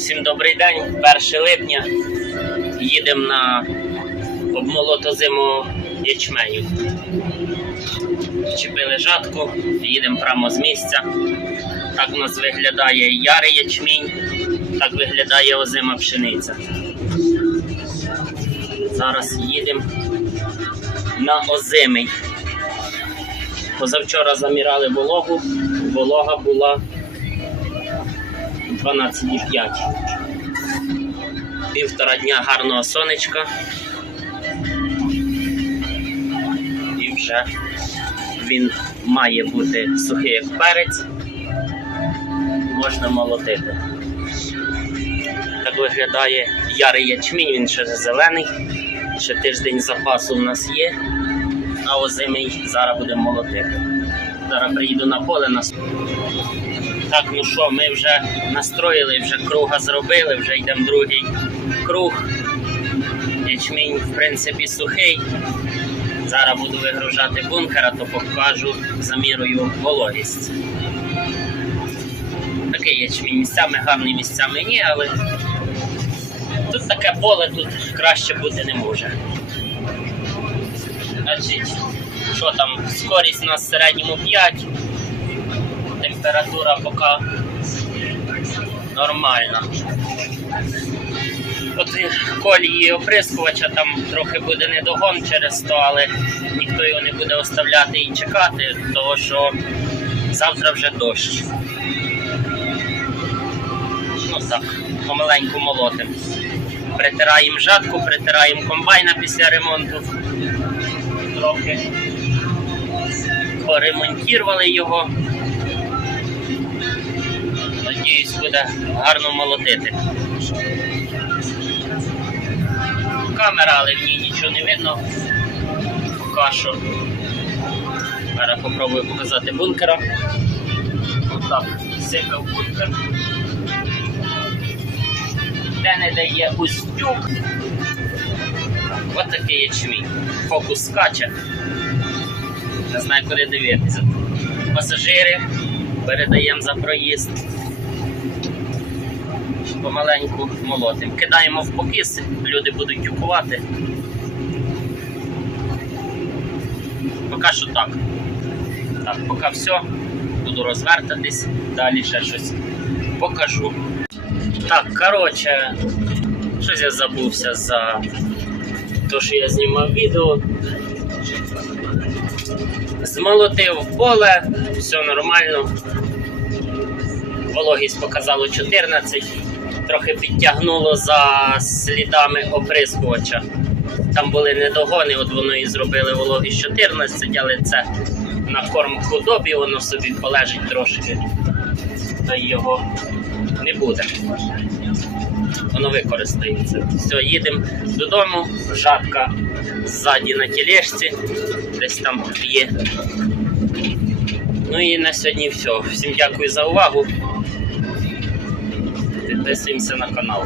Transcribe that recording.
Всім добрий день, 1 липня. Їдемо на обмолотозиму ячменю. Чепили жатку, їдемо прямо з місця. Так у нас виглядає ярий ячмінь, так виглядає озима пшениця. Зараз їдемо на озимий. Позавчора заміряли вологу, волога була 12,5. Півтора дня гарного сонечка. І вже він має бути сухий як перець. Можна молотити. Так виглядає ярий ячмінь, він ще зелений. Ще тиждень запасу в нас є, а озимий зараз будемо молотити. Зараз приїду на поле на так, ну що, ми вже настроїли, вже круга зробили, вже йдемо другий круг. Ячмінь, в принципі, сухий. Зараз буду вигружати бункера, то покажу замірою вологість. Такий ячмінь місцями гарний, місцями ні, але тут таке поле, тут краще бути не може. Значить, що там, скорість у нас в середньому 5 температура поки нормальна. От колії оприскувача там трохи буде недогон через то, але ніхто його не буде оставляти і чекати, тому що завтра вже дощ. Ну так, помаленьку молотим. Притираємо жатку, притираємо комбайна після ремонту. Трохи поремонтували його. Надіюсь, буде гарно молотити. Камера, але в ній нічого не видно. Що. Зараз попробую показати бункера. Отак, сипав бункер. Де не дає устюк. Ось такий ячмінь. Фокус скаче. Не знаю, куди дивитися. Пасажири передаємо за проїзд. Помаленьку молотим. Кидаємо в покіс, люди будуть тюкувати. Поки що так. Так, поки все. Буду розвертатись, далі ще щось покажу. Так, коротше, щось я забувся за те, що я знімав відео. Змолотив поле, все нормально. Вологість показало 14, трохи підтягнуло за слідами оприскувача. Там були недогони, от воно і зробили вологість 14, але це на корм худобі, воно собі полежить трошки, то його не буде. Воно використається. Все, їдемо додому, жатка ззаді на тілешці, десь там є. Ну і на сьогодні все. Всім дякую за увагу підписуємося на канал.